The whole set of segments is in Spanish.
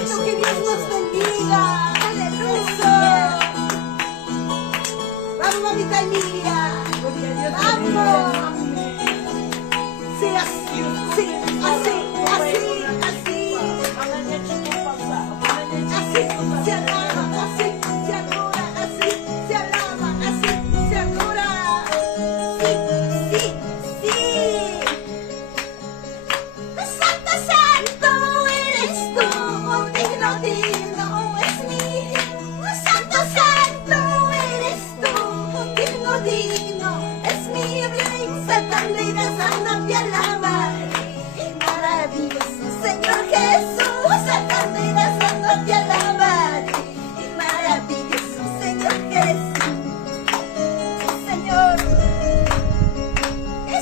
Permito que Dios nos bendiga. Aleluya. Vamos, mamita Emilia. Vamos. Sí, así, sí, así, así, así. Así se alaba, así se adora, así se alaba, así se adora. Sí, sí, sí. Santo, santo eres tú, digno, digno es mi Dios. Santo, santo eres tú, digno, digno es mi Rey. Santandina, sana te alaba, maravilloso Señor Jesús. Santandina, sana te alaba, maravilloso Señor Jesús. Señor,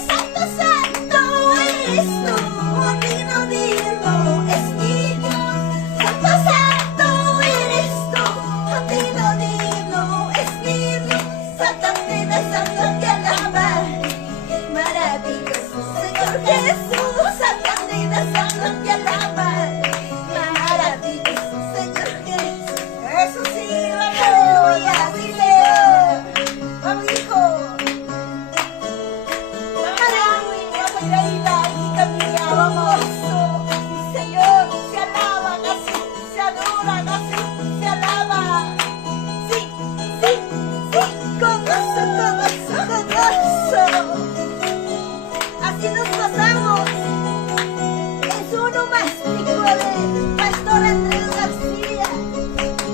santo, santo eres tú, digno, digno es mi Dios. Santo, santo eres tú, digno, digno es mi Dios. Santa Nena, Santa te alaba, maravilloso Señor Jesús. Santa Nena, Santa te alaba, maravilloso Señor Jesús. Eso sí, aleluya, sí Señor. Vamos, hijo. Vamos, Señor, se alaba, así se adora, así se alaba. Sí, sí, sí, con gozo, con gozo, con gozo. Así nos pasamos. Es uno más, hijo de Pastor Andrés García,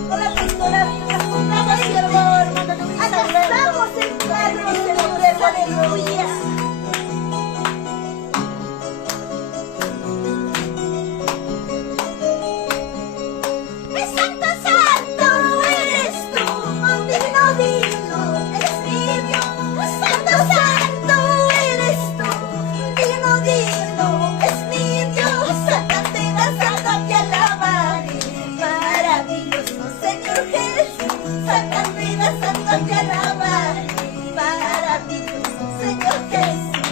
con la pastora Biblia Fundada, hermano Luis. Acá estamos en carro, Señor, aleluya. Santo, santo eres tú, digno, digno es mi Dios. Santo, santo eres tú, digno, digno es mi Dios. Santa Nena, Santa te alabaré, maravilloso Señor Jesús. Santa Nena, Santa te alabaré, maravilloso Señor Jesús.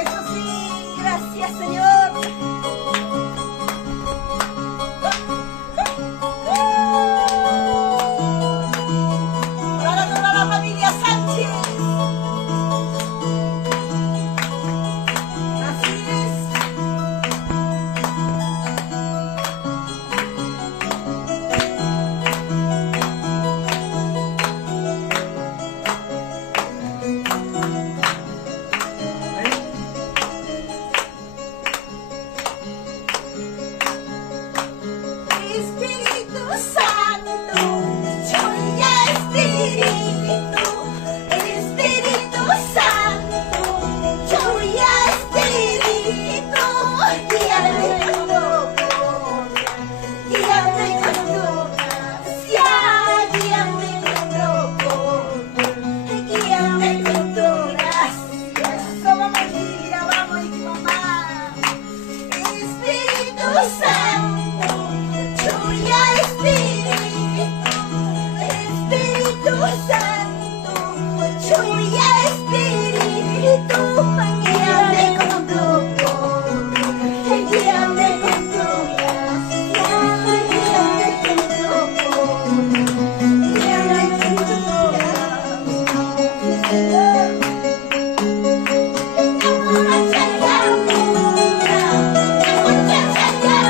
Eso sí, gracias Señor. Para toda la familia Sánchez. Así es. Espíritu Santo, Choya Espíritu, Espíritu Santo, Choya Espíritu, guíame con tu poder, guíame con tu gracia, guíame con tu poder, guíame con tu gracia. Vamos María, vamos y mamá. Espíritu Santo, Choya Espíritu, Espíritu Santo, Choya Espíritu, guíame con tu poder, guíame con tu gracia, guíame con tu poder, guíame con tu gracia. Muchacha,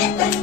Esta es